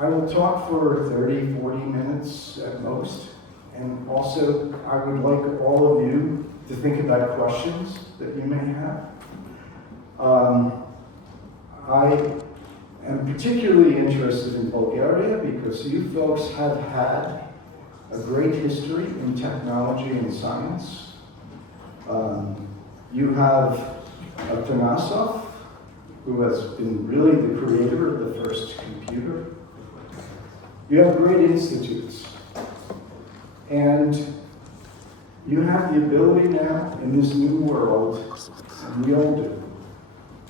I will talk for 30, 40 minutes at most. And also, I would like all of you to think about questions that you may have. I am particularly interested in Bulgaria because you folks have had a great history in technology and science. You have Tanasov, who has been really the creator of the first computer. You have great institutes. And you have the ability now in this new world, and we all do,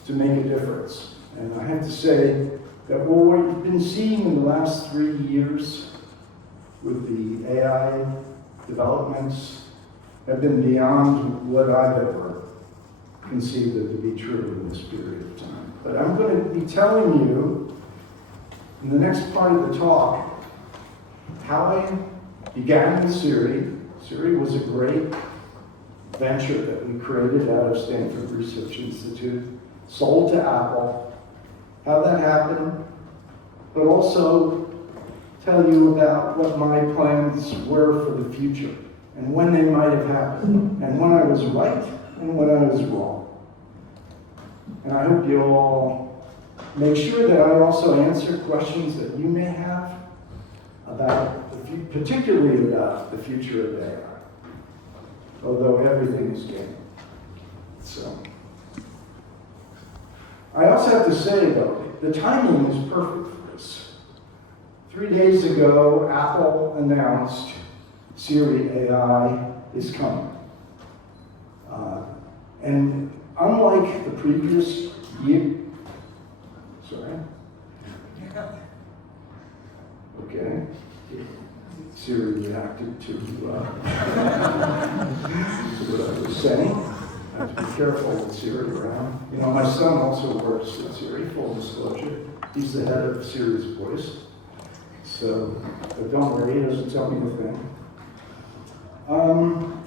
to make a difference. And I have to say that what we've been seeing in the last 3 years with the AI developments have been beyond what I've ever conceived of to be true in this period of time. But I'm going to be telling you in the next part of the talk how I began with Siri. Siri was a great venture that we created out of Stanford Research Institute, sold to Apple, how that happened, but also tell you about what my plans were for the future and when they might have happened, and when I was right and when I was wrong. And I hope you all make sure that I also answer questions that you may have about, particularly about the future of AI, although everything is game. So, I also have to say, though, the timing is perfect for this. 3 days ago, Apple announced Siri AI is coming. And unlike the previous year, sorry? Okay. Siri reacted to what I was saying. I have to be careful with Siri around. You know, my son also works with Siri, full disclosure. He's the head of Siri's voice. So, but don't worry, he doesn't tell me a thing.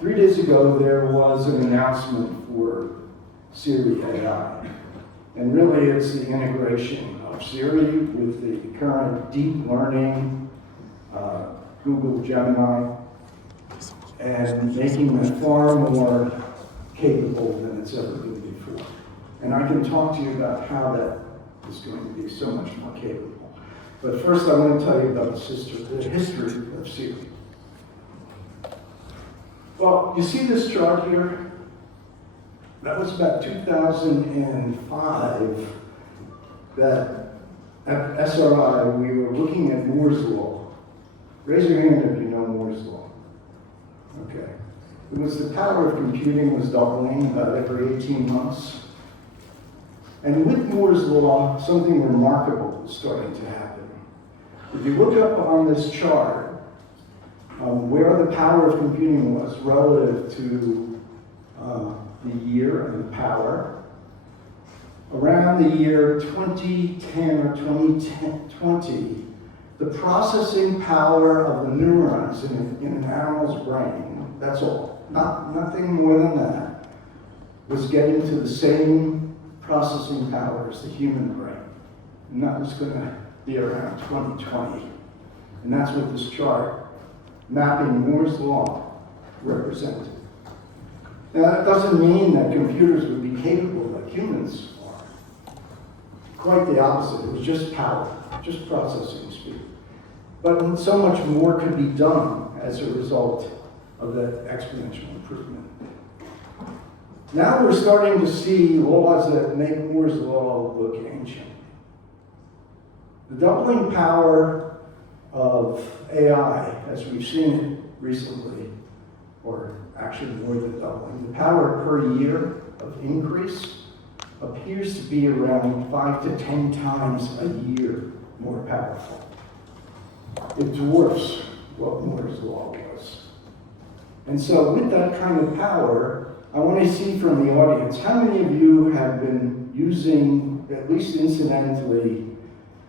3 days ago, there was an announcement for Siri AI. And really, it's the integration of Siri with the current deep learning Google Gemini, and making it far more capable than it's ever been before. And I can talk to you about how that is going to be so much more capable. But first I want to tell you about the history of Siri. Well, you see this chart here? That was about 2005 that at SRI we were looking at Moore's Law. Raise your hand if you know Moore's Law. Okay. It was the power of computing was doubling about every 18 months. And with Moore's Law, something remarkable was starting to happen. If you look up on this chart, where the power of computing was relative to the year and the power, around the year 2010 or 2020, the processing power of the neurons in an animal's brain, that's all, nothing more than that, was getting to the same processing power as the human brain. And that was going to be around 2020. And that's what this chart, mapping Moore's Law, represented. Now that doesn't mean that computers would be capable like humans are. Quite the opposite, it was just power, just processing speed. But so much more could be done as a result of that exponential improvement. Now we're starting to see laws that make Moore's Law look ancient. The doubling power of AI, as we've seen it recently, or actually more than doubling, the power per year of increase appears to be around 5 to 10 times a year more powerful. It dwarfs what Moore's Law was. And so with that kind of power, I want to see from the audience, how many of you have been using, at least incidentally,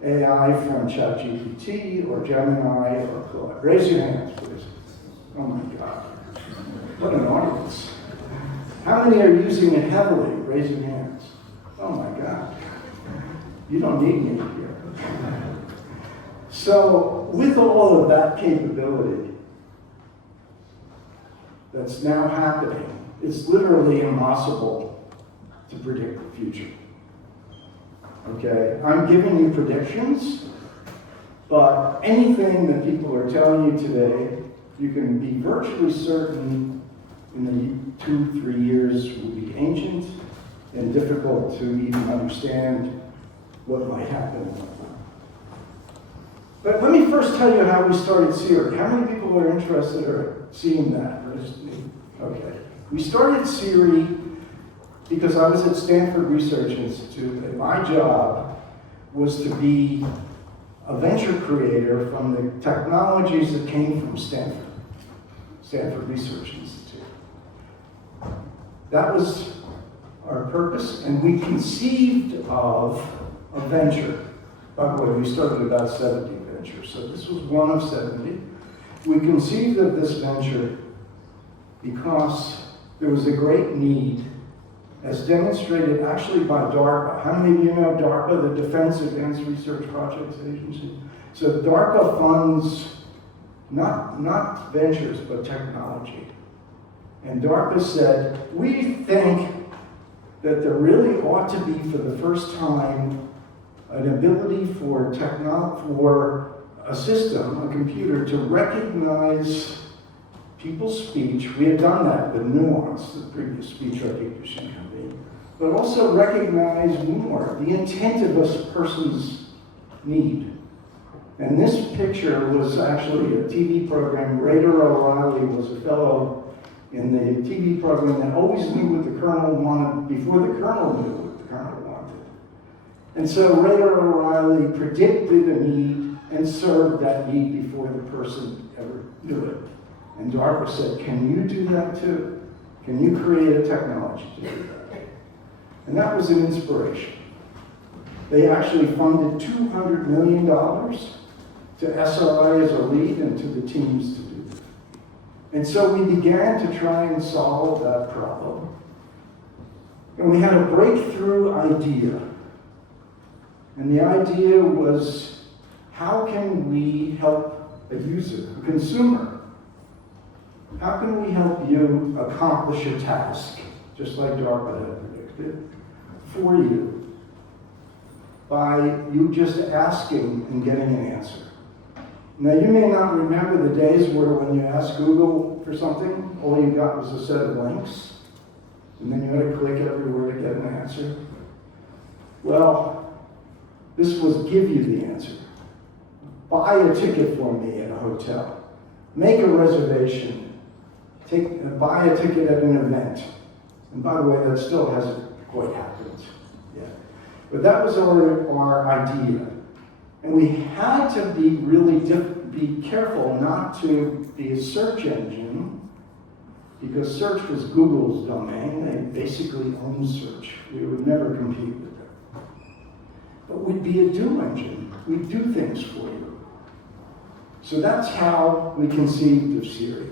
AI from ChatGPT or Gemini or Claude? Raise your hands, please. Oh my God. What an audience. How many are using it heavily? Raise your hands. Oh my God. You don't need me here. So with all of that capability that's now happening, it's literally impossible to predict the future. Okay, I'm giving you predictions, but anything that people are telling you today, you can be virtually certain in the 2-3 years will be ancient and difficult to even understand what might happen. But let me first tell you how we started Siri. How many people are interested or seeing that? Okay. We started Siri because I was at Stanford Research Institute, and my job was to be a venture creator from the technologies that came from Stanford Research Institute. That was our purpose, and we conceived of a venture. By the way, we started about 70 ventures, so this was one of 70. We conceived of this venture because there was a great need, as demonstrated actually by DARPA. How many of you know DARPA, the Defense Advanced Research Projects Agency? So DARPA funds not ventures, but technology. And DARPA said, we think that there really ought to be, for the first time, an ability for a system, a computer, to recognize people's speech. We had done that with Nuance, the previous speech recognition company, but also recognize more, the intent of a person's need. And this picture was actually a TV program. Raider O'Reilly was a fellow in the TV program that always knew what the colonel wanted before the colonel knew what the colonel wanted. And so Raider O'Reilly predicted a need and served that need before the person ever knew it. And DARPA said, can you do that too? Can you create a technology to do that? And that was an inspiration. They actually funded $200 million to SRI as a lead and to the teams to do that. And so we began to try and solve that problem. And we had a breakthrough idea. And the idea was, how can we help a user, a consumer? How can we help you accomplish a task, just like DARPA had predicted, for you, by you just asking and getting an answer? Now, you may not remember the days where when you asked Google for something, all you got was a set of links, and then you had to click everywhere to get an answer. Well, this was give you the answer. Buy a ticket for me at a hotel. Make a reservation. Buy a ticket at an event. And by the way, that still hasn't quite happened yet. But that was our idea. And we had to be really be careful not to be a search engine, because search was Google's domain. They basically own search. We would never compete with them. But we'd be a do engine. We'd do things for you. So that's how we conceived of Siri.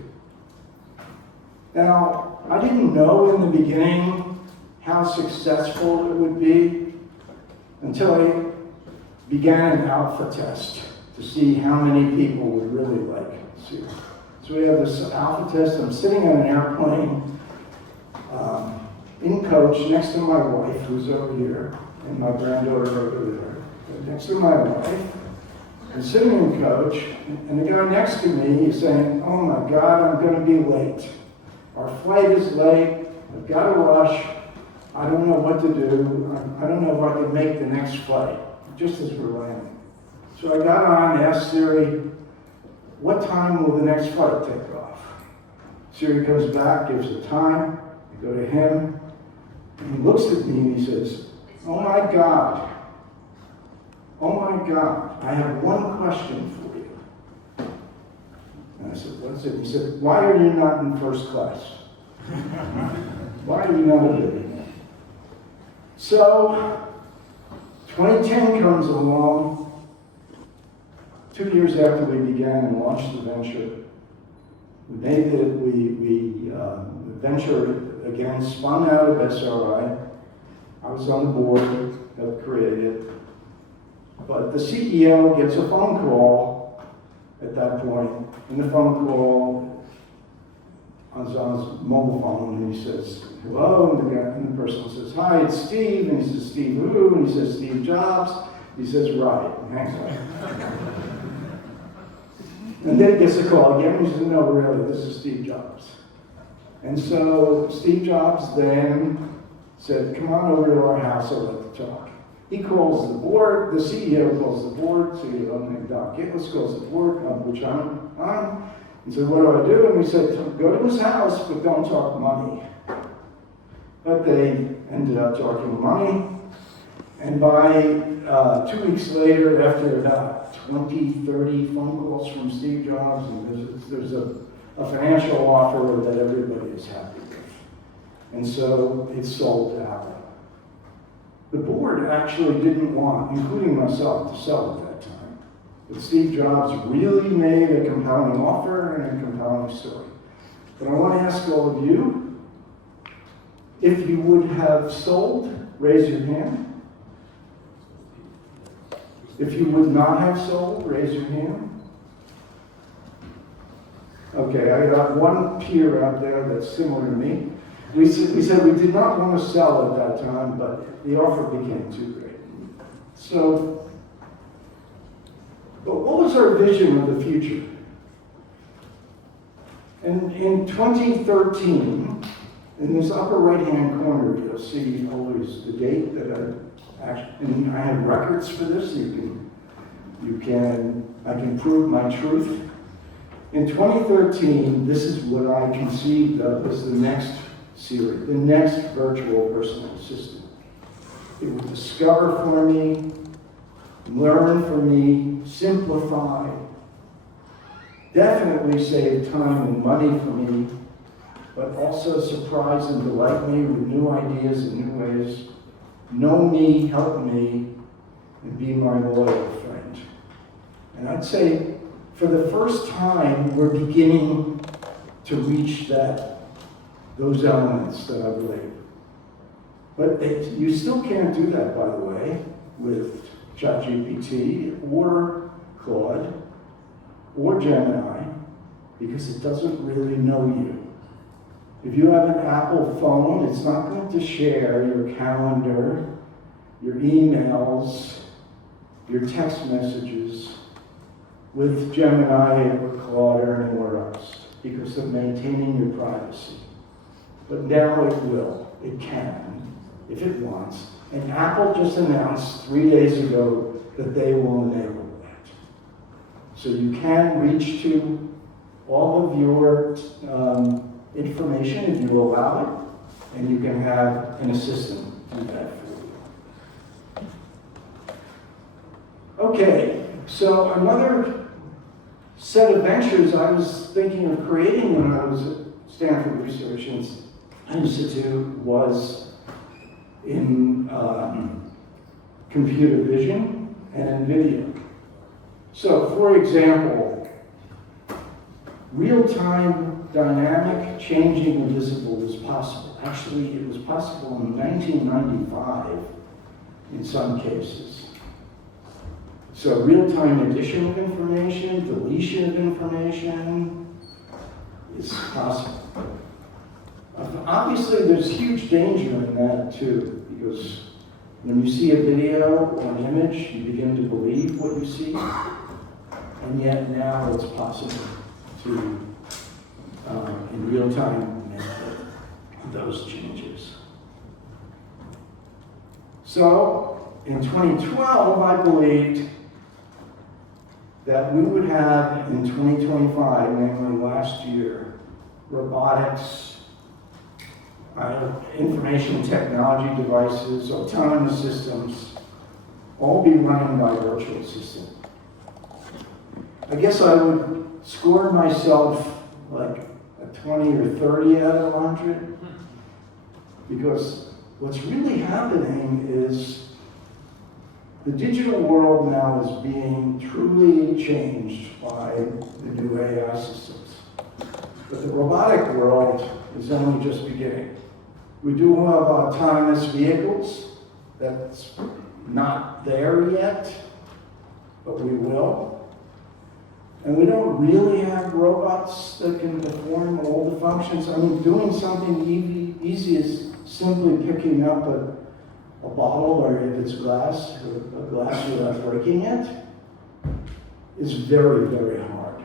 Now, I didn't know in the beginning how successful it would be until I began an alpha test to see how many people would really like Siri. So we have this alpha test. I'm sitting on an airplane in coach next to my wife, who's over here, and my granddaughter over there. Next to my wife, I'm sitting in coach, and the guy next to me is saying, oh my God, I'm going to be late. Our flight is late. I've got to rush. I don't know what to do. I don't know if I can make the next flight, just as we're landing. So I got on and asked Siri, what time will the next flight take off? Siri comes back, gives the time. I go to him, and he looks at me and he says, oh my God. Oh my God, I have one question for you. And I said, what's it? He said, why are you not in first class? Why are you not doing that? So, 2010 comes along, 2 years after we began and launched the venture. We made it, the venture again spun out of SRI. I was on the board, helped create it. But the CEO gets a phone call at that point, and the phone call on his mobile phone, and he says, hello, and the person says, hi, it's Steve, and he says, Steve who? And he says, Steve Jobs. He says, right, and hangs up. And then he gets a call again, and he says, no, really, this is Steve Jobs. And so Steve Jobs then said, come on over to our house, I'd like to talk. He calls the board, the CEO calls the board to Doc Gitlis calls the board, which I'm on. He said, what do I do? And we said, go to his house, but don't talk money. But they ended up talking money. And by 2 weeks later, after about 20, 30 phone calls from Steve Jobs, and there's a financial offer that everybody is happy with. And so it's sold to Apple. The board actually didn't want, including myself, to sell at that time. But Steve Jobs really made a compelling offer and a compelling story. But I want to ask all of you, if you would have sold, raise your hand. If you would not have sold, raise your hand. Okay, I got one peer out there that's similar to me. We said we did not want to sell at that time, but the offer became too great. So, but what was our vision of the future? And in 2013, in this upper right-hand corner, you'll see always the date that I actually, and I have records for this. I can prove my truth. In 2013, this is what I conceived of as the next Siri, the next virtual personal assistant. It would discover for me, learn for me, simplify, definitely save time and money for me, but also surprise and delight me with new ideas and new ways, know me, help me, and be my loyal friend. And I'd say, for the first time, we're beginning to reach those elements that I believe. But you still can't do that, by the way, with ChatGPT or Claude or Gemini, because it doesn't really know you. If you have an Apple phone, it's not going to share your calendar, your emails, your text messages with Gemini or Claude or anywhere else because of maintaining your privacy. But now it will. It can, if it wants. And Apple just announced 3 days ago that they will enable that. So you can reach to all of your information if you allow it, and you can have an assistant do that for you. Okay, so another set of ventures I was thinking of creating when I was at Stanford Research Institute was in computer vision and video. So, for example, real-time dynamic changing invisible is possible. Actually, it was possible in 1995 in some cases. So real-time addition of information, deletion of information is possible. Obviously, there's huge danger in that too, because when you see a video or an image, you begin to believe what you see, and yet now it's possible to, in real time, make those changes. So, in 2012, I believed that we would have, in 2025, namely last year, robotics, information technology devices, autonomous systems, all be running by virtual assistant. I guess I would score myself like a 20 or 30 out of 100, because what's really happening is the digital world now is being truly changed by the new AI systems. But the robotic world is only just beginning. We do have autonomous vehicles. That's not there yet. but we will. And we don't really have robots that can perform all the functions. I mean, doing something easy is simply picking up a bottle, or if it's glass, a glass without breaking it, is very, very hard.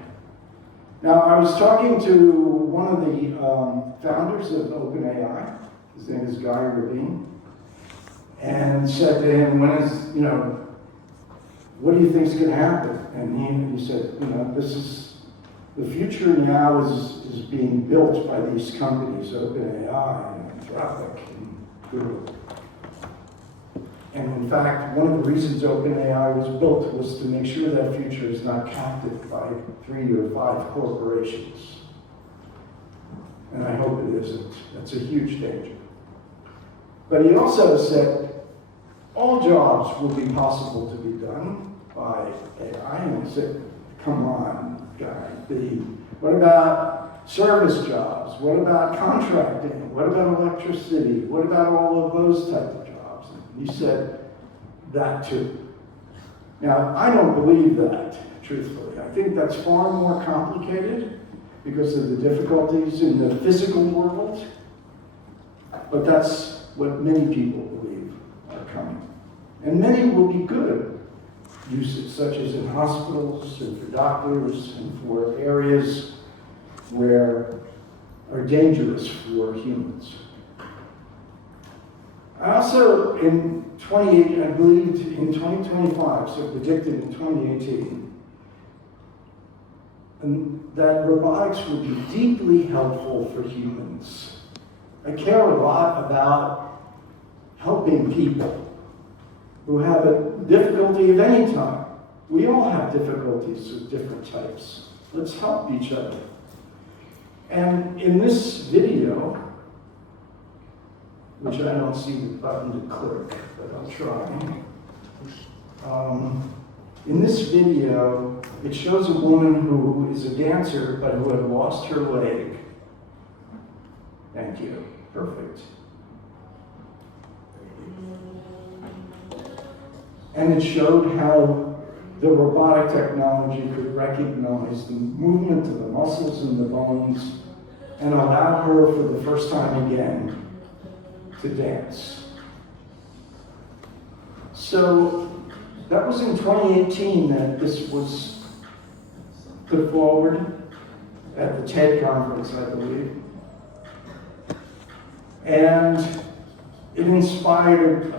Now, I was talking to one of the founders of OpenAI. His name is Guy Rabin, and said to him, what do you think is going to happen? And he said, this is, the future now is being built by these companies, OpenAI and Anthropic and Google. And in fact, one of the reasons OpenAI was built was to make sure that future is not captive by 3 or 5 corporations. And I hope it isn't. That's a huge danger. But he also said, all jobs will be possible to be done by AI. And he said, come on, Guy. What about service jobs? What about contracting? What about electricity? What about all of those types of jobs? And he said that too. Now, I don't believe that, truthfully. I think that's far more complicated because of the difficulties in the physical world. But that's what many people believe are coming. And many will be good uses, such as in hospitals and for doctors and for areas where are dangerous for humans. I also, I believed in 2025, so predicted in 2018, that robotics would be deeply helpful for humans. I care a lot about helping people who have a difficulty of any type. We all have difficulties of different types. Let's help each other. And in this video, which I don't see the button to click, but I'll try. In this video, it shows a woman who is a dancer, but who had lost her leg. Thank you. Perfect. And it showed how the robotic technology could recognize the movement of the muscles and the bones and allow her for the first time again to dance. So that was in 2018 that this was put forward at the TED conference, I believe. And it inspired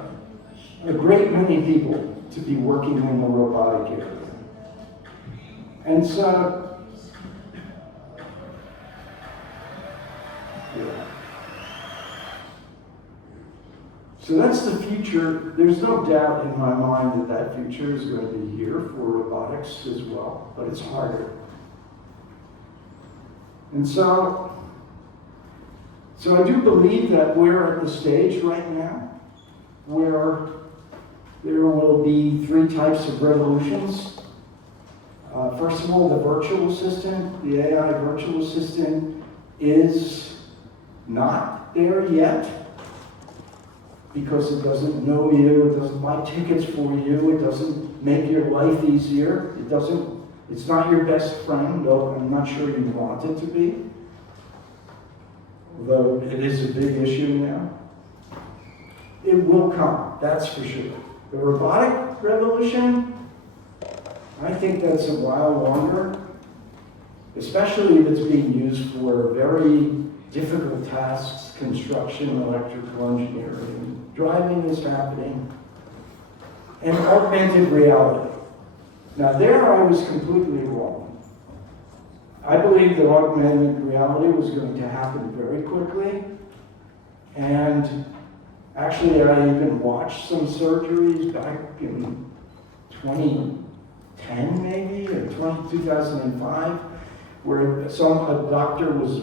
a great many people to be working in the robotic area. And so, yeah. So that's the future. There's no doubt in my mind that future is going to be here for robotics as well, but it's harder. And so I do believe that we're at the stage right now where there will be 3 types of revolutions. First of all, the virtual assistant, the AI virtual assistant, is not there yet because it doesn't know you, it doesn't buy tickets for you, it doesn't make your life easier, it's not your best friend, though I'm not sure you want it to be. Although it is a big issue now. It will come, that's for sure. The robotic revolution, I think that's a while longer, especially if it's being used for very difficult tasks, construction, electrical engineering. Driving is happening. And augmented reality. Now there I was completely wrong. I believe that augmented reality was going to happen very quickly. And actually, I even watched some surgeries back in 2010 maybe, or 2005, where a doctor was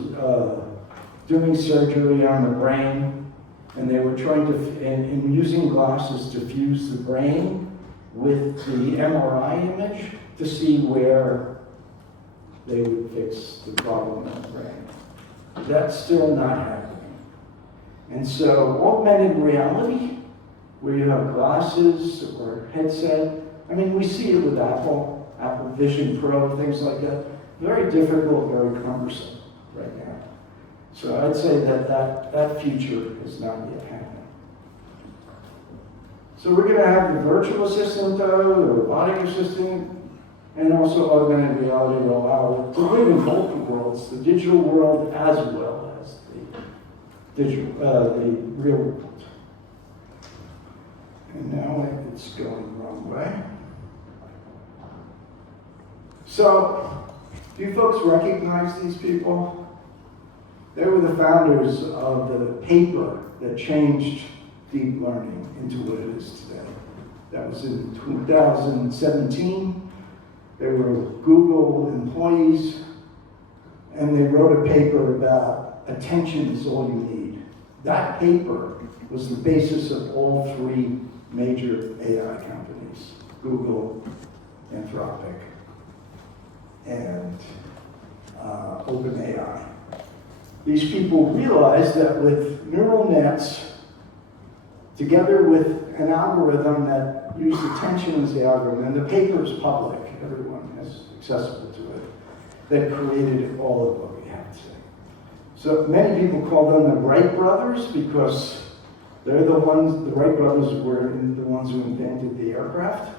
doing surgery on the brain, and they were trying to, and using glasses to fuse the brain with the MRI image to see where they would fix the problem in the brain. That's still not happening. And so augmented reality, where you have glasses or headset I mean, we see it with Apple Vision Pro, things like that. Very difficult, very cumbersome right now. So I'd say that future is not yet happening. So we're going to have the virtual assistant, though, the robotic assistant, and also augmented reality will allow it to live in both worlds, the digital world as well as the real world. And now it's going the wrong way. So, do you folks recognize these people? They were the founders of the paper that changed deep learning into what it is today. That was in 2017. They were Google employees, and they wrote a paper about attention is all you need. That paper was the basis of all three major AI companies, Google, Anthropic, and OpenAI. These people realized that with neural nets, together with an algorithm that used attention as the algorithm, and the paper is public, everyone is accessible to it, that created all of what we have today. So many people call them the Wright brothers because they're the Wright brothers were the ones who invented the aircraft,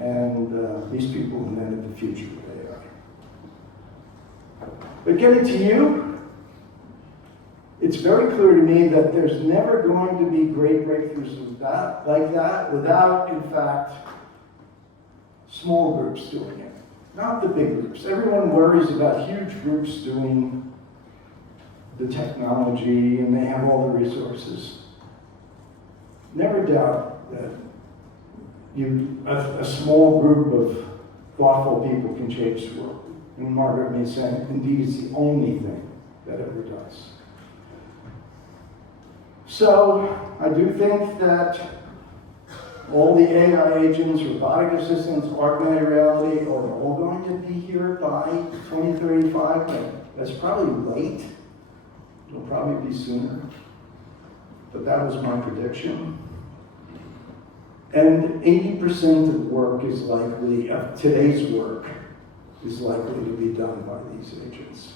and these people invented the future of AI. But getting to you, it's very clear to me that there's never going to be great breakthroughs like that without, in fact, small groups doing it, not the big groups. Everyone worries about huge groups doing the technology and they have all the resources. Never doubt that a small group of thoughtful people can change the world. And Margaret Mead said, indeed, it's the only thing that ever does. So, I do think that all the AI agents, robotic assistants, augmented reality are all going to be here by 2035. That's probably late. It'll probably be sooner. But that was my prediction. And 80% of work is likely, of today's work, is likely to be done by these agents.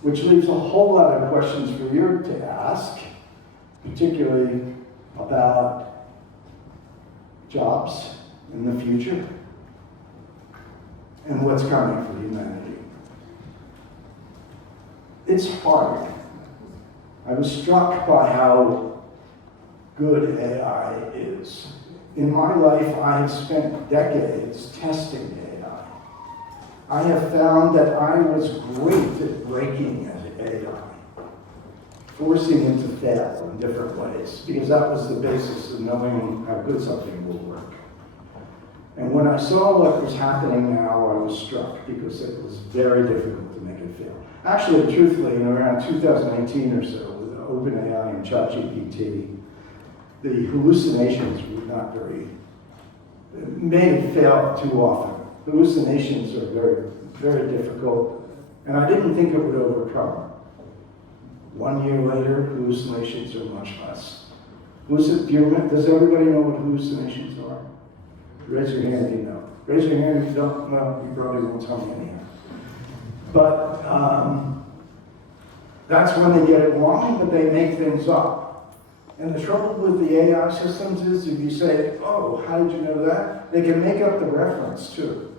Which leaves a whole lot of questions for you to ask, particularly about jobs in the future and what's coming for humanity. It's hard. I was struck by how good AI is. In my life, I have spent decades testing AI. I have found that I was great at breaking AI, forcing it to fail in different ways, because that was the basis of knowing how good something will work. And when I saw what was happening now, I was struck, because it was very difficult to make it fail. Actually, truthfully, in around 2018 or so, with OpenAI and ChatGPT, the hallucinations were not very, made it fail too often. Hallucinations are very, very difficult, and I didn't think it would overcome. 1 year later, hallucinations are much less. Does everybody know what hallucinations are? Raise your hand if you know. Raise your hand if you don't. Well, you probably won't tell me anyhow. But that's when they get it wrong, but they make things up. And the trouble with the AI systems is if you say, oh, how did you know that? They can make up the reference too.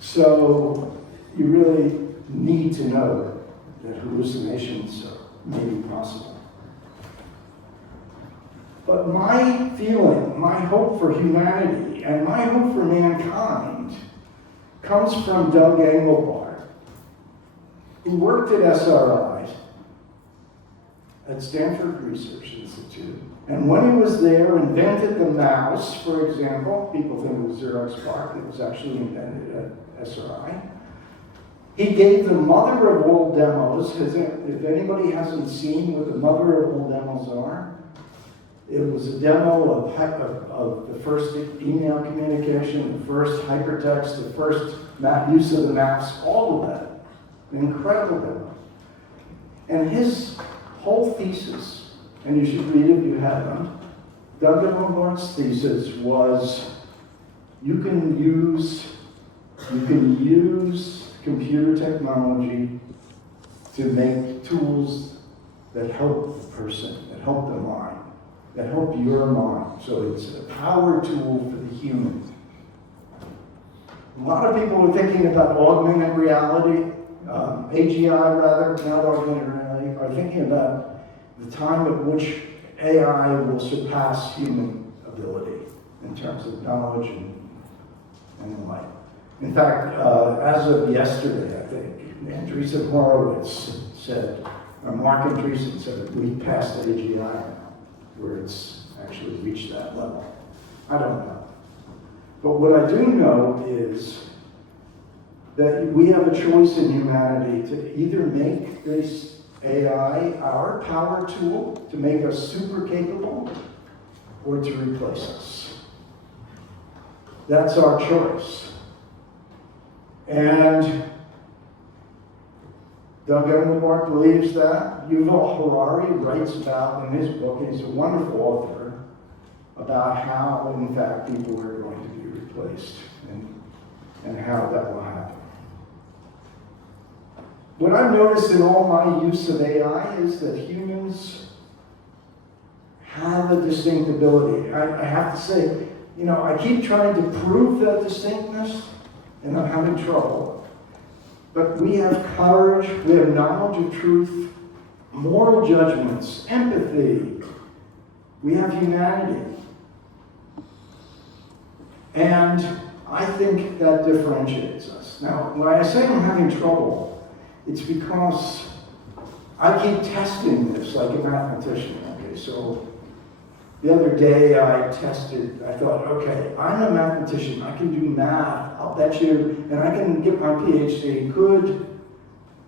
So you really need to know that hallucinations may be possible. But my feeling, my hope for humanity, and my hope for mankind comes from Doug Engelbart, who worked at SRI, at Stanford Research Institute. And when he was there, invented the mouse, for example. People think it was Xerox PARC. It was actually invented at SRI. He gave the mother of all demos. If anybody hasn't seen what the mother of all demos are, it was a demo of the first email communication, the first hypertext, the first use of the mouse, all of that. An incredible demo. And his whole thesis, and you should read it if you haven't, Doug Engelbart's thesis was You can use computer technology to make tools that help the person, that help the mind, that help your mind. So it's a power tool for the human. A lot of people are thinking about augmented reality, AGI rather, not augmented reality, are thinking about the time at which AI will surpass human ability in terms of knowledge and the like. In fact, as of yesterday, I think, Andreessen Horowitz said, Mark Andreessen said that we passed AGI now, where it's actually reached that level. I don't know. But what I do know is that we have a choice in humanity to either make this AI our power tool to make us super capable or to replace us. That's our choice. And Doug Engelbart believes that. Yuval Harari writes about in his book, he's a wonderful author, about how, in fact, people are going to be replaced and how that will happen. What I've noticed in all my use of AI is that humans have a distinct ability. I have to say, I keep trying to prove that distinctness, and I'm having trouble. But we have courage, we have knowledge of truth, moral judgments, empathy. We have humanity. And I think that differentiates us. Now, when I say I'm having trouble, it's because I keep testing this like a mathematician. Okay, so the other day I thought, okay, I'm a mathematician, I can do math, I'll bet you, and I can get my PhD.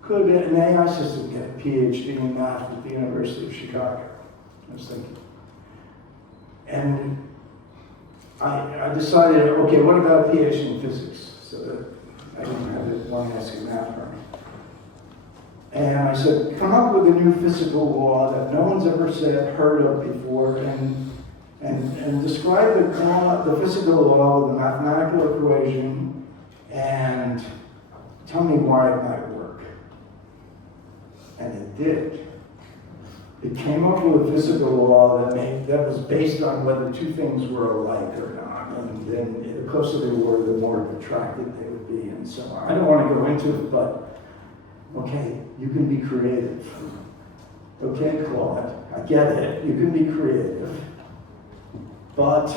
Could an AI system get a PhD in math at the University of Chicago? I was thinking. And I decided, okay, what about a PhD in physics? So that I didn't have one asking math for me. And I said, come up with a new physical law that no one's ever heard of before, and describe the physical law with a mathematical equation, and tell me why it might work. And it did. It came up with a physical law that was based on whether two things were alike or not. And then the closer they were, the more attracted they would be, and so on. I don't want to go into it, but okay, you can be creative. Okay, Claude, I get it. You can be creative. But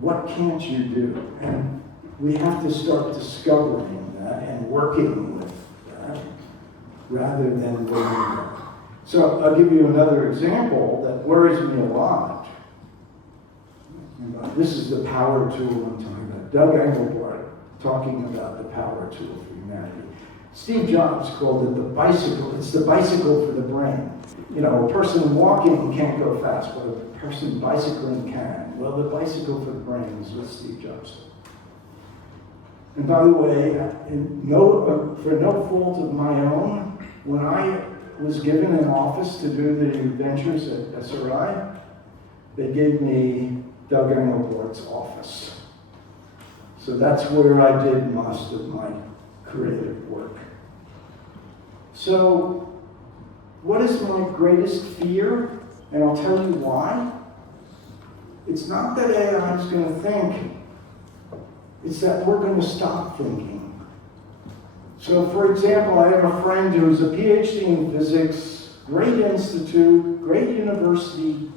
what can't you do? And we have to start discovering that and working with that rather than doing that. So I'll give you another example that worries me a lot. This is the power tool I'm talking about. Doug Engelbart talking about the power tool for humanity. Steve Jobs called it the bicycle. It's the bicycle for the brain. A person walking can't go fast, but a person bicycling can. Well, the bicycle for the brain is what Steve Jobs said. And by the way, for no fault of my own, when I was given an office to do the ventures at SRI, they gave me Doug Engelbart's office. So that's where I did most of my creative work. So, what is my greatest fear? And I'll tell you why. It's not that AI is going to think. It's that we're going to stop thinking. So, for example, I have a friend who's a PhD in physics, great institute, great university,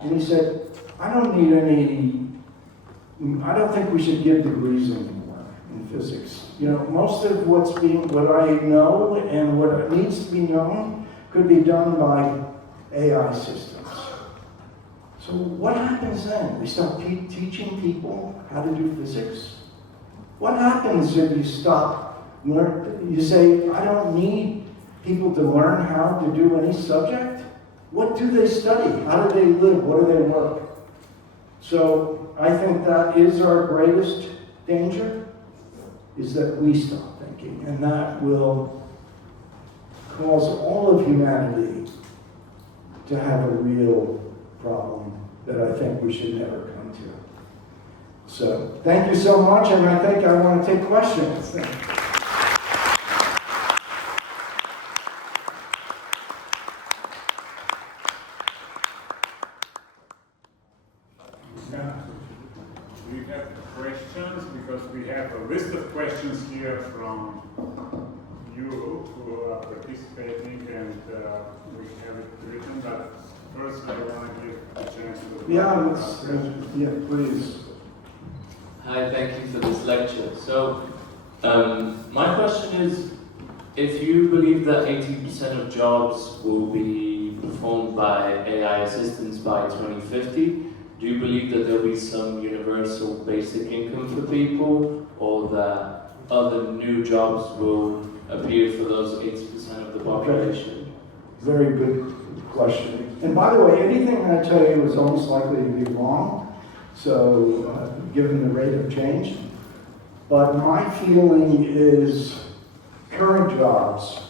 and he said, I don't think we should give degrees anymore in physics. Most of what I know and what needs to be known could be done by AI systems. So what happens then? We start teaching people how to do physics? What happens if you stop you say, I don't need people to learn how to do any subject? What do they study? How do they live? What do they work? So I think that is our greatest danger, is that we stop thinking, and that will cause all of humanity to have a real problem that I think we should never come to. So thank you so much, and I think I want to take questions. We have questions because we have a list of questions here from you who are participating, and we have it written, but first I want to give a chance to the Yeah, please. Hi, thank you for this lecture. So, my question is, if you believe that 80% of jobs will be performed by AI assistants by 2050, do you believe that there'll be some universal basic income for people, or that other new jobs will appear for those 80% of the population? Very good question. And by the way, anything I tell you is almost likely to be wrong, so given the rate of change. But my feeling is current jobs,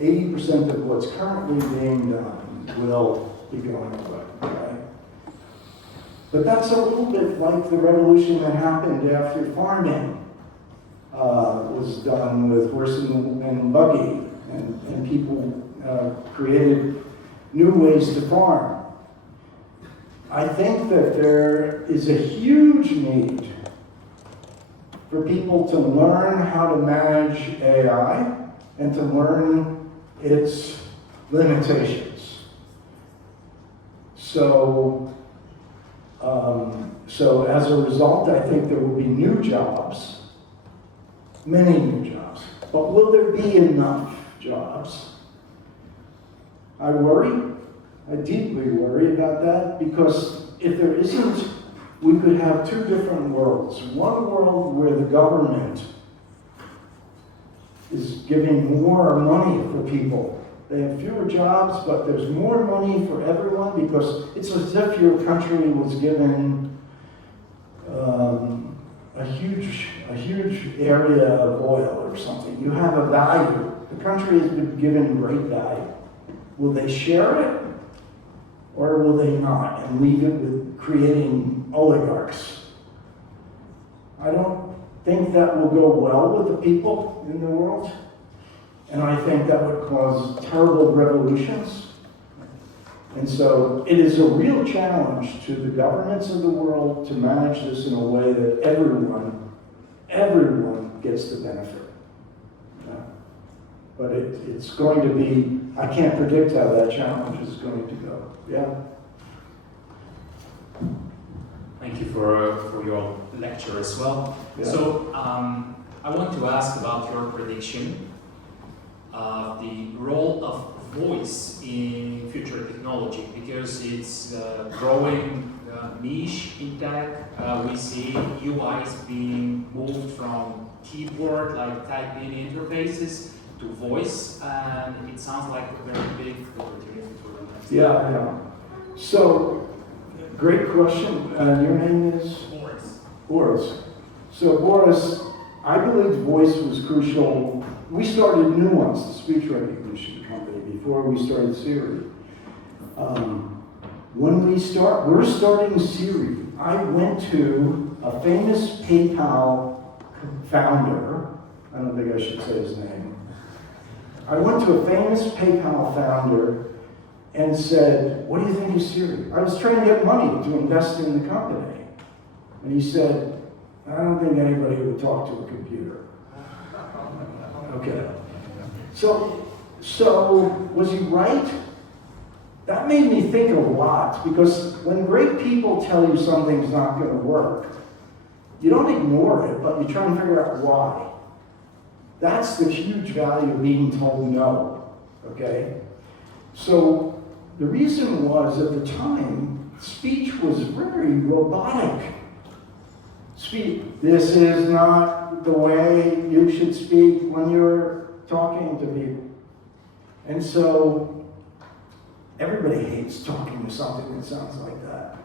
80% of what's currently being done will be going away. Okay? But that's a little bit like the revolution that happened after farming was done with horse and buggy, and people created new ways to farm. I think that there is a huge need for people to learn how to manage AI and to learn its limitations. So as a result, I think there will be new jobs, many new jobs. But will there be enough jobs? I worry. I deeply worry about that, because if there isn't, we could have two different worlds. One world where the government is giving more money for people. They have fewer jobs, but there's more money for everyone, because it's as if your country was given a huge area of oil or something. You have a value. The country has been given great value. Will they share it, or will they not, and leave it with creating oligarchs? I don't think that will go well with the people in the world, and I think that would cause terrible revolutions. And so it is a real challenge to the governments of the world to manage this in a way that everyone gets the benefit. But it's going to be, I can't predict how that challenge is going to go. Yeah? Thank you for your lecture as well. Yeah. So I want to ask about your prediction of the role of voice in future technology, because it's a growing niche in tech. We see UIs being moved from keyboard, like typing interfaces, to voice, and it sounds like a very big opportunity for them. Yeah. So, great question. Your name is? Boris. So Boris, I believe voice was crucial. We started Nuance, the speech recognition company, before we started Siri. We're starting Siri. I went to a famous PayPal founder. I don't think I should say his name. I went to a famous PayPal founder and said, "What do you think of Siri?" I was trying to get money to invest in the company. And he said, "I don't think anybody would talk to a computer." Okay. So was he right? That made me think a lot, because when great people tell you something's not going to work, you don't ignore it, but you try and figure out why. That's the huge value of being told no, okay? So the reason was, at the time, speech was very robotic. This is not the way you should speak when you're talking to people. And so everybody hates talking to something that sounds like that.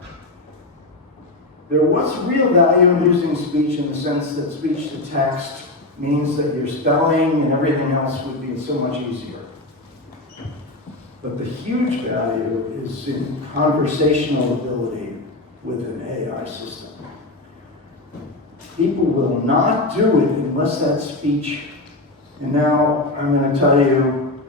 There was real value in using speech, in the sense that speech to text means that your spelling and everything else would be so much easier. But the huge value is in conversational ability with an AI system. People will not do it unless that speech. And now I'm going to tell you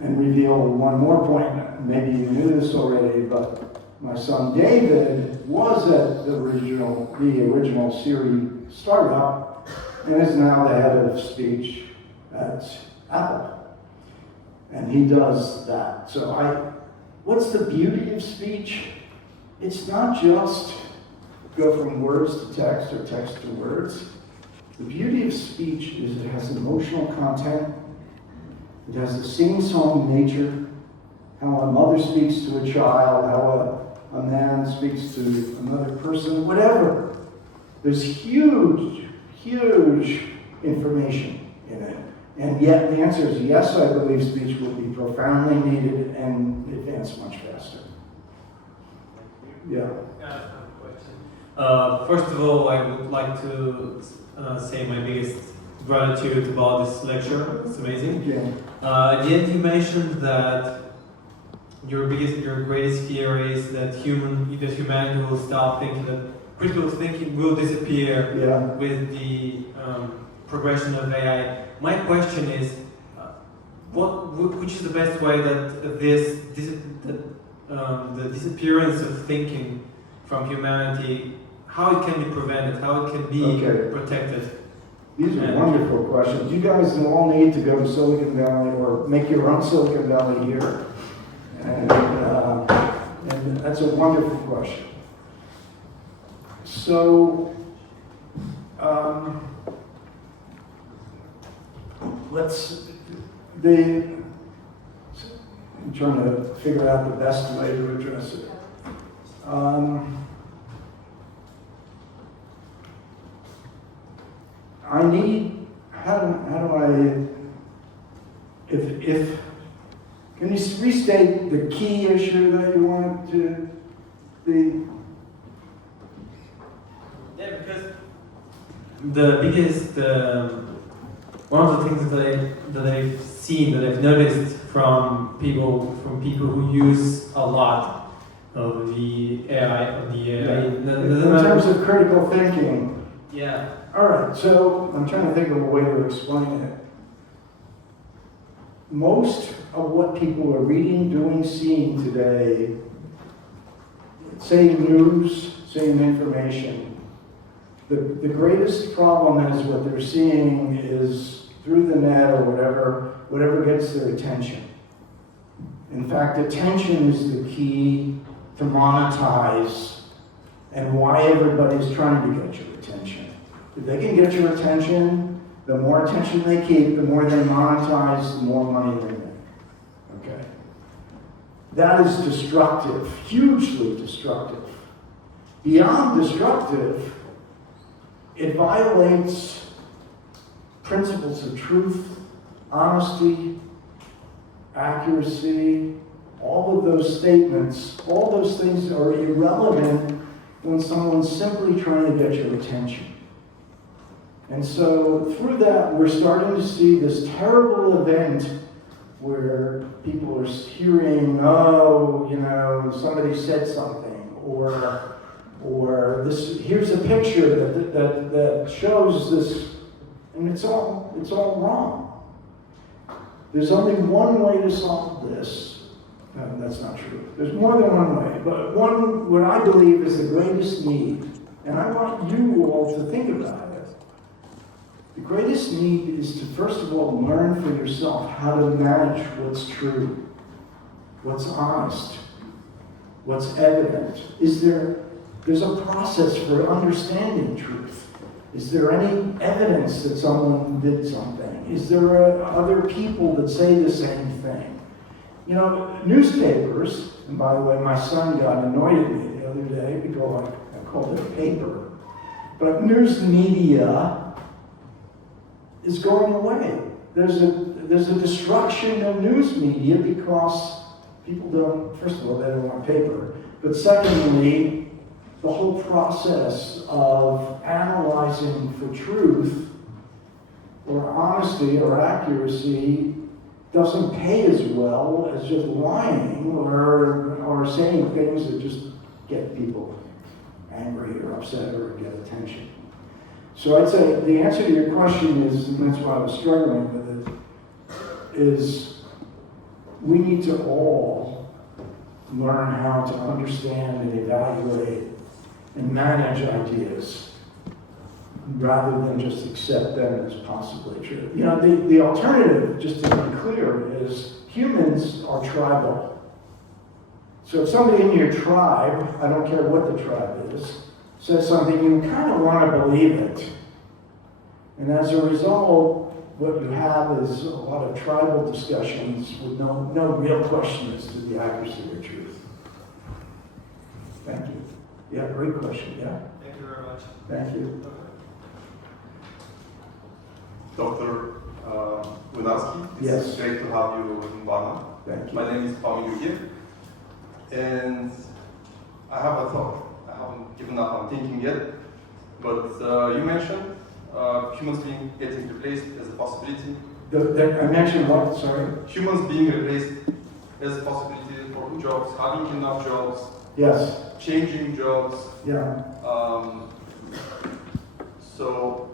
and reveal one more point. Maybe you knew this already, but my son David was at the original Siri startup and is now the head of speech at Apple. And he does that. So what's the beauty of speech? It's not just go from words to text or text to words. The beauty of speech is it has emotional content. It has the sing-song nature. How a mother speaks to a child, how a man speaks to another person, whatever. There's huge, huge information in it. And yet the answer is yes, I believe speech will be profoundly needed and advance much faster. Yeah. First of all, I would like to say my biggest gratitude about this lecture. It's amazing. Yeah. Yet you mentioned that your greatest fear is that humanity will stop thinking, that critical thinking will disappear with the progression of AI. My question is, which is the best way that the disappearance of thinking from humanity, how it can be prevented, how it can be protected? These are wonderful questions. You guys all need to go to Silicon Valley or make your own Silicon Valley here. And that's a wonderful question. So, I'm trying to figure out the best way to address it. Can you restate the key issue that you wanted to be? Yeah, because the biggest, one of the things that I've seen, that I've noticed from people who use a lot of the AI, In terms of critical thinking. Yeah. All right, so I'm trying to think of a way to explain it. Most of what people are reading, doing, seeing today, say news, saying information, the greatest problem is what they're seeing is through the net or whatever gets their attention. In fact, attention is the key to monetize and why everybody's trying to get your attention. If they can get your attention, the more attention they keep, the more they monetize, the more money they make. Okay? That is destructive, hugely destructive. Beyond destructive, it violates principles of truth, honesty, accuracy. All of those statements, all those things are irrelevant when someone's simply trying to get your attention. And so through that, we're starting to see this terrible event where people are hearing, somebody said something, or this. Here's a picture that shows this, and it's all wrong. There's only one way to solve this. No, that's not true. There's more than one way, but what I believe is the greatest need, and I want you all to think about it. The greatest need is to, first of all, learn for yourself how to manage what's true, what's honest, what's evident. There's a process for understanding truth. Is there any evidence that someone did something? Is there other people that say the same thing? Newspapers, and by the way, my son got annoyed at me the other day because I called it a paper, but news media is going away. There's a destruction of news media because people don't, first of all, they don't want paper, but secondly, the whole process of analyzing for truth or honesty or accuracy doesn't pay as well as just lying or saying things that just get people angry or upset or get attention. So I'd say the answer to your question is, and that's why I was struggling with it, is we need to all learn how to understand and evaluate and manage ideas rather than just accept them as possibly true. You know, the alternative, just to be clear, is humans are tribal. So if somebody in your tribe, I don't care what the tribe is, says something, you kind of want to believe it. And as a result, what you have is a lot of tribal discussions with no real question as to the accuracy or truth. Thank you. Yeah, great question, yeah? Thank you very much. Thank you. Dr. Winarsky, Yes. it's great to have you in Varna. Thank you. My name is Paul Yuki, and I have a thought. I haven't given up on thinking yet, but you mentioned humans getting replaced as a possibility. I mentioned what, sorry? Humans being replaced as a possibility for jobs, having enough jobs, Yes, changing jobs. yeah. So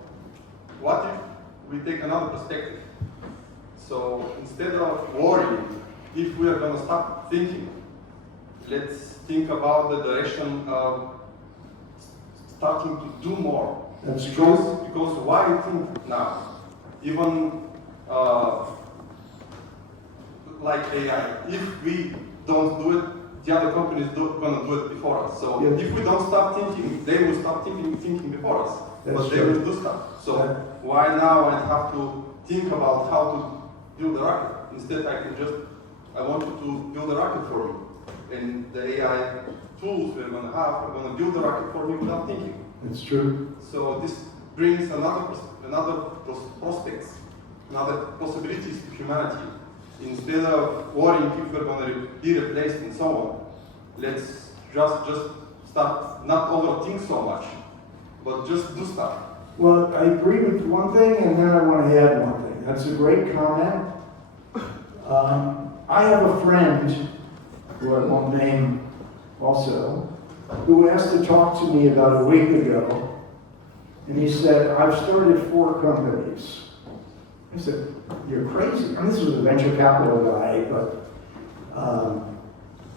what if we take another perspective? So instead of worrying, if we are going to start thinking, let's think about the direction of starting to do more. That's true. Because why think now? Even like AI, if we don't do it, the other companies are going to do it before us. So Yeah. if we don't start thinking, they will start thinking before us. That's but they true. will do stuff. So Yeah. why now I have to think about how to build a rocket? Instead, I want you to build a rocket for me. And the AI tools we're going to have are going to build a rocket for me without thinking. It's true. So this brings another prospects, another possibilities to humanity. Instead of worrying if we're going to be replaced and so on, let's just start not overthink so much, but just do stuff. Well, I agree with one thing, and then I want to add one thing. That's a great comment. I have a friend, who I won't name also, who asked to talk to me about a week ago, and he said, I've started 4 companies. I said, you're crazy. And this was a venture capital guy, but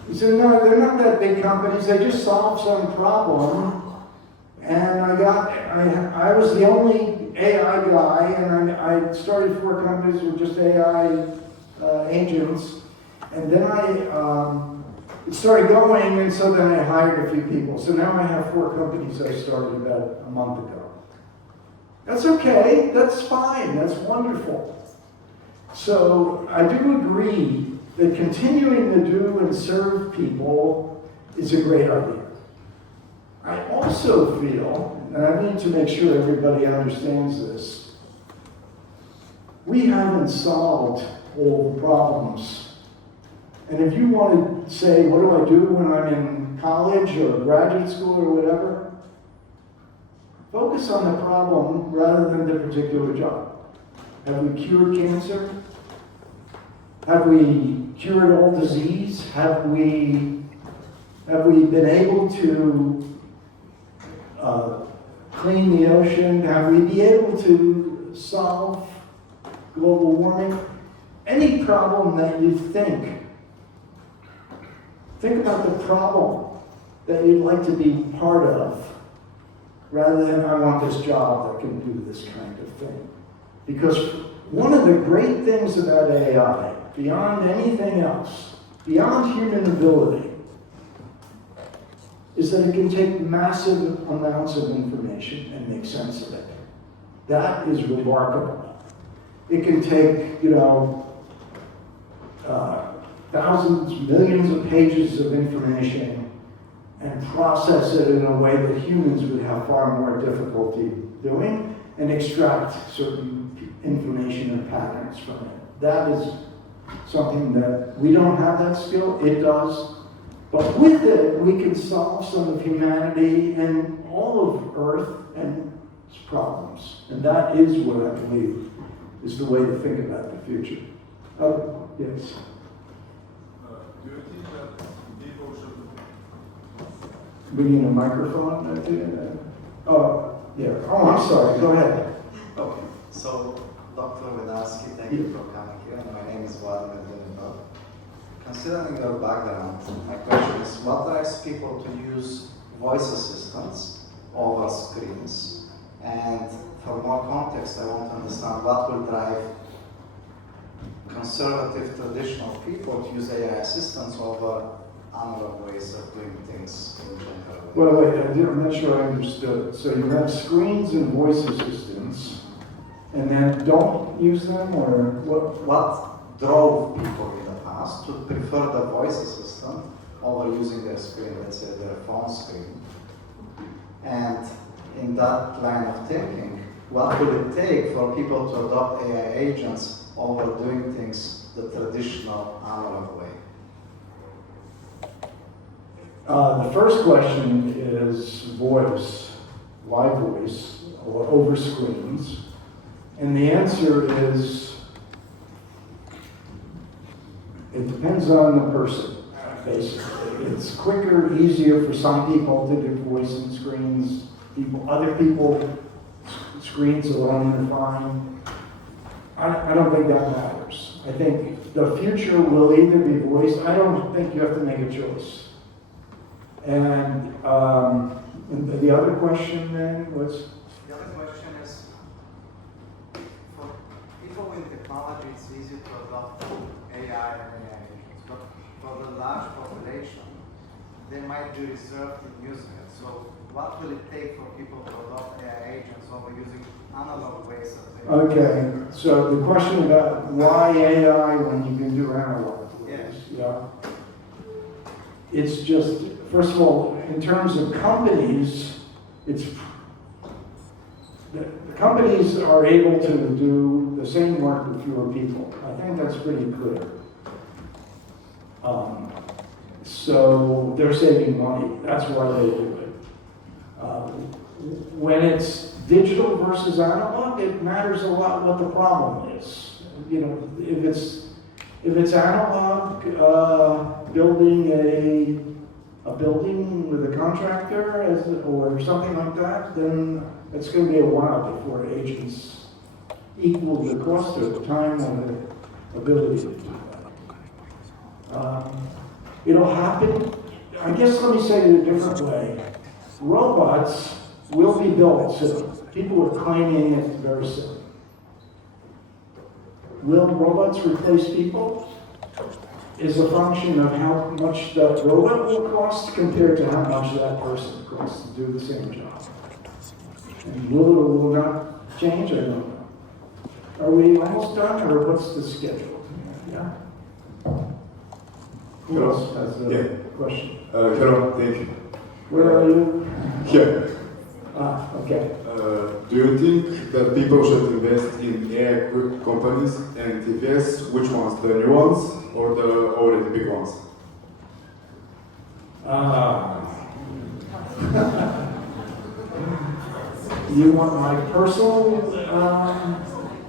he said, no, they're not that big companies. They just solved some problem. And I was the only AI guy, and I started 4 companies with just AI agents. And then it started going, and so then I hired a few people. So now I have 4 companies I started about a month ago. That's okay, that's fine, that's wonderful. So I do agree that continuing to do and serve people is a great idea. I also feel, and I need to make sure everybody understands this, we haven't solved all the problems. And if you want to say, what do I do when I'm in college or graduate school or whatever, focus on the problem rather than the particular job. Have we cured cancer? Have we cured all disease? Have we been able to clean the ocean? Have we been able to solve global warming? Any problem that you think about the problem that you'd like to be part of, rather than I want this job that can do this kind of thing. Because one of the great things about AI, beyond anything else, beyond human ability, is that it can take massive amounts of information and make sense of it. That is remarkable. It can take, thousands, millions of pages of information and process it in a way that humans would have far more difficulty doing, and extract certain information and patterns from it. That is something that we don't have that skill, it does. But with it, we can solve some of humanity and all of Earth and its problems. And that is what I believe is the way to think about the future. Oh, yes. Do you think that people should We need a microphone? Oh, Yeah, oh, I'm sorry, go ahead. Okay, so Dr. Winarsky, thank you for coming here. And my name is Vladimir. Considering your background, my question is, what drives people to use voice assistants over screens? And for more context, I want to understand what will drive conservative, traditional people to use AI assistants over analog ways of doing things in general. Well, wait, I'm not sure I understood. So you have screens and voice assistants, and then don't use them, or what? What drove people in the past to prefer the voice assistant over using their screen, let's say their phone screen? And in that line of thinking, what will it take for people to adopt AI agents over doing things the traditional analog way? The first question is voice. Why voice or over screens? And the answer is, it depends on the person, basically. It's quicker, easier for some people to do voice and screens. Other people, screens alone are fine. I don't think that matters. I think the future will either be voice. I don't think you have to make a choice. And the other question then was? The other question is, for people in technology, it's easy to adopt AI and AI agents, but for the large population, they might be reserved in using it. So what will it take for people to adopt AI agents over using analog ways of doing it? Okay, so the question about why AI when you can do analog ways, yeah. It's just, first of all, in terms of companies, the companies are able to do the same work with fewer people. I think that's pretty clear. So they're saving money. That's why they do it. When it's digital versus analog, it matters a lot what the problem is. You know, if it's analog, building a building with a contractor or something like that, then it's going to be a while before agents equal the cost of time and the ability to do that. It'll happen. I guess let me say it a different way. Robots will be built soon. People are claiming it very soon. Will robots replace people? Is a function of how much that robot will cost compared to how much that person costs to do the same job. And will it or will not change? I don't know. Are we almost done, or what's the schedule? Yeah? Who else has a question? Hello, thank you. Where are you? Here. Okay. Do you think that people should invest in AI companies, and if yes, which ones? The new ones or the already big ones? You want my personal?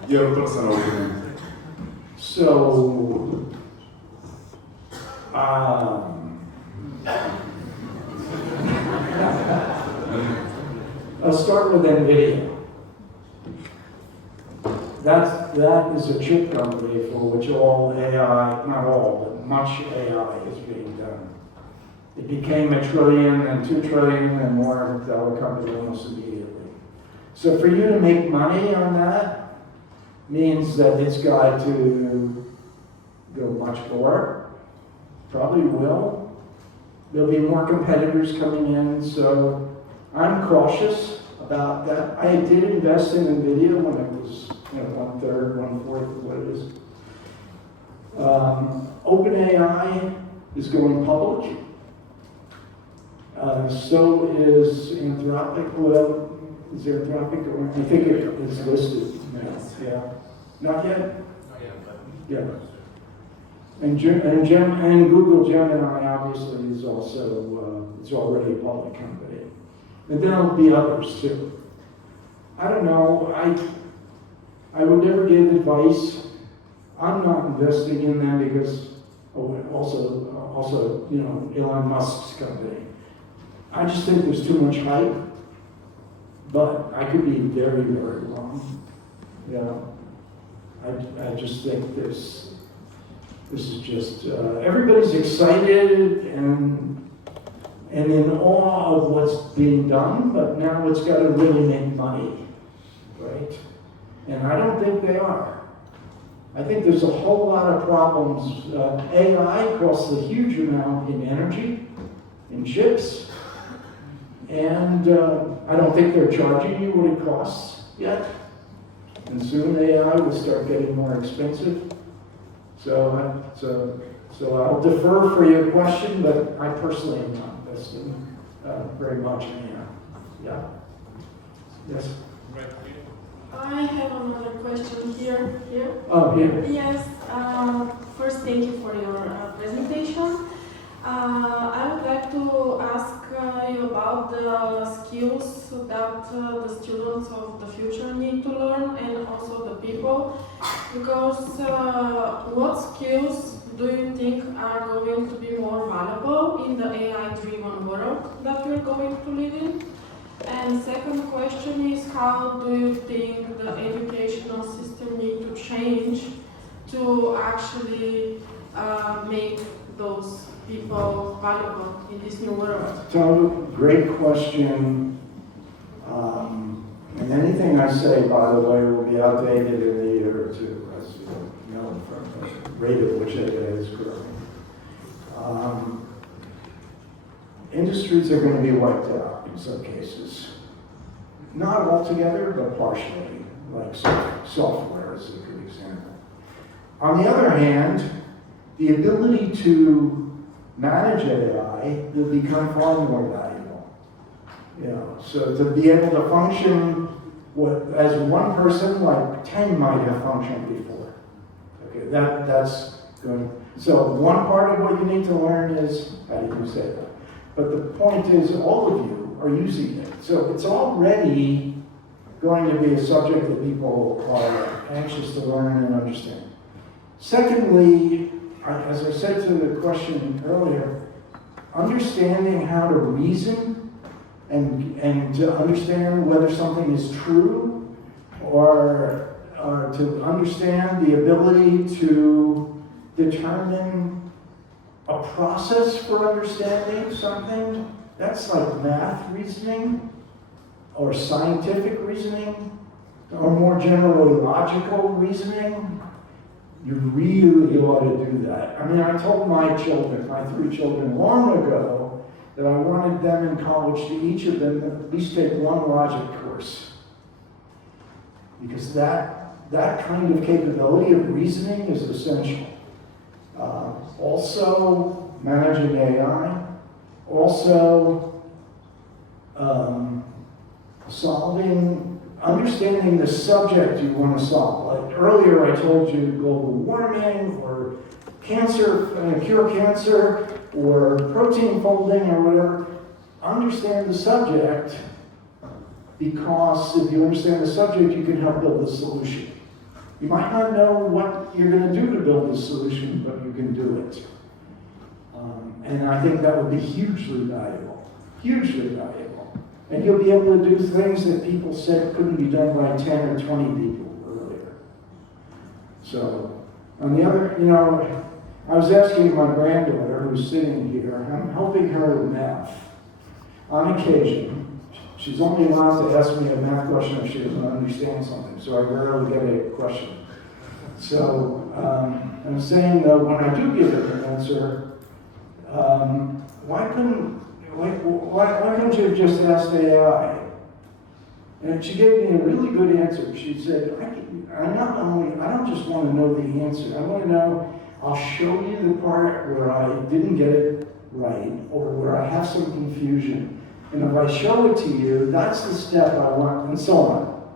Your personal opinion. So, I'll start with NVIDIA. That is a chip company for which all AI, not all, but much AI is being done. It became $1 trillion and $2 trillion and more dollar company almost immediately. So for you to make money on that means that it's got to go much more. Probably will. There'll be more competitors coming in, so I'm cautious about that. I did invest in NVIDIA when it was 1/3, 1/4 of what it is. OpenAI is going public. So is Anthropic. Well, is there Anthropic? Or I think it is listed now. Yeah. Not yet? Yeah. And Google Gemini obviously is also, it's already a public company. And then there'll be others too. I don't know, I would never give advice. I'm not investing in them because, also, Elon Musk's company. I just think there's too much hype. But I could be very, very wrong. You know, I just think this is just, everybody's excited and in awe of what's being done, but now it's got to really make money, right? And I don't think they are. I think there's a whole lot of problems. AI costs a huge amount in energy, in chips, and I don't think they're charging you what it costs yet. And soon AI will start getting more expensive. So I'll defer for your question, but I personally am not investing very much in AI. Yeah. Yes. I have another question here. Oh, here. Yes. First, thank you for your presentation. I would like to ask you about the skills that the students of the future need to learn, and also the people, because what skills do you think are going to be more valuable in the AI-driven world that we're going to live in? And second question is, how do you think the educational system need to change to actually make those people valuable in this new world? So, great question. And anything I say, by the way, will be outdated in a year or two, as you know, from the rate at which AI is growing. Industries are going to be wiped out in some cases. Not altogether, but partially, like software is a good example. On the other hand, the ability to manage AI will become far more valuable. You know, so to be able to function as one person, like 10 might have functioned before. Okay, that's going. So one part of what you need to learn is how do you say that? But the point is, all of you are using it. So it's already going to be a subject that people are anxious to learn and understand. Secondly, as I said to the question earlier, understanding how to reason and to understand whether something is true, or to understand the ability to determine a process for understanding something, that's like math reasoning, or scientific reasoning, or more generally logical reasoning. You really ought to do that. I mean, I told my 3 children long ago, that I wanted them in college to each of them at least take one logic course. Because that kind of capability of reasoning is essential. Also, managing AI, also understanding the subject you want to solve. Like earlier I told you global warming, or cancer, cure cancer, or protein folding, or whatever. Understand the subject, because if you understand the subject, you can help build the solution. You might not know what you're going to do to build the solution, but you can do it. And I think that would be hugely valuable. Hugely valuable. And you'll be able to do things that people said couldn't be done by 10 or 20 people earlier. So, on the other, I was asking my granddaughter, who's sitting here, I'm helping her with math. On occasion, she's only allowed to ask me a math question if she doesn't understand something, so I rarely get a question. So, I'm saying, though, when I do give her an answer, why couldn't you have just asked AI? And she gave me a really good answer. She said, I don't just want to know the answer. I want to know, I'll show you the part where I didn't get it right, or where I have some confusion. And if I show it to you, that's the step I want, and so on.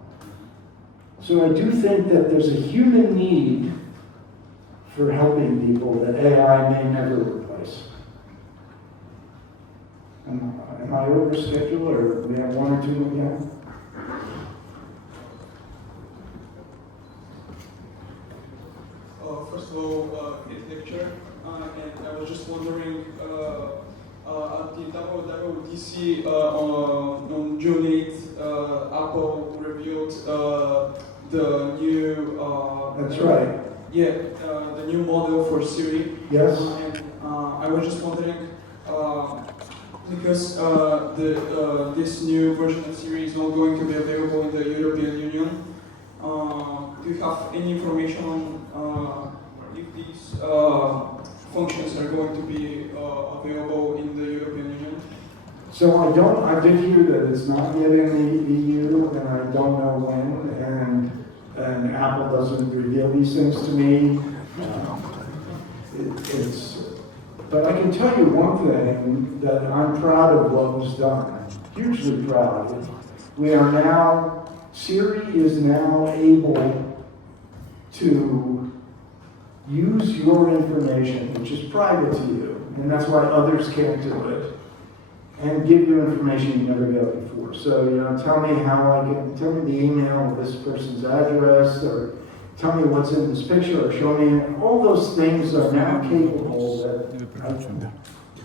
So I do think that there's a human need for helping people that AI may never replace. Am I over schedule, or do we have 1 or 2 again? First of all, great lecture, and I was just wondering, at the WWDC on June 8th, Apple revealed the new. That's right. Yeah, the new model for Siri. Yes. And I was just wondering, because this new version of Siri is not going to be available in the European Union. Do you have any information on if these functions are going to be available in the European Union? So I did hear that it's not yet in the EU, and I don't know when, and Apple doesn't reveal these things to me. But I can tell you one thing, that I'm proud of what was done, hugely proud. We are now, Siri is now able to use your information, which is private to you, and that's why others can't do it, and give you information you never got before. So, tell me tell me the email of this person's address, or tell me what's in this picture, or show me, all those things are now capable that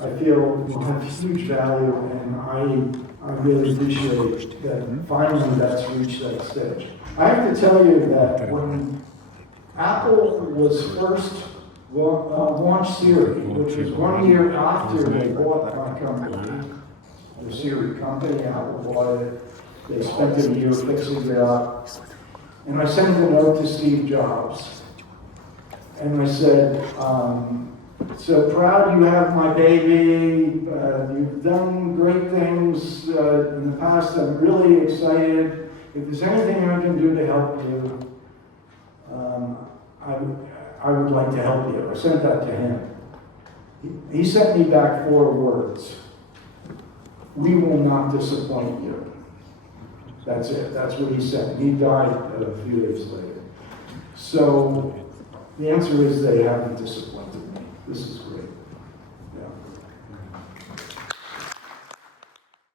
I feel will have huge value, and I really appreciate that finally that's reached that stage. I have to tell you that when Apple was first launched Siri, which was 1 year after they bought my company, the Siri company, Apple bought it. They spent a year fixing it up. And I sent a note to Steve Jobs. And I said, so proud you have my baby. You've done great things in the past. I'm really excited. If there's anything I can do to help you, I would like to help you. I sent that to him. He sent me back 4 words. We will not disappoint you. That's it. That's what he said. He died a few days later. So the answer is they haven't disappointed me. This is great.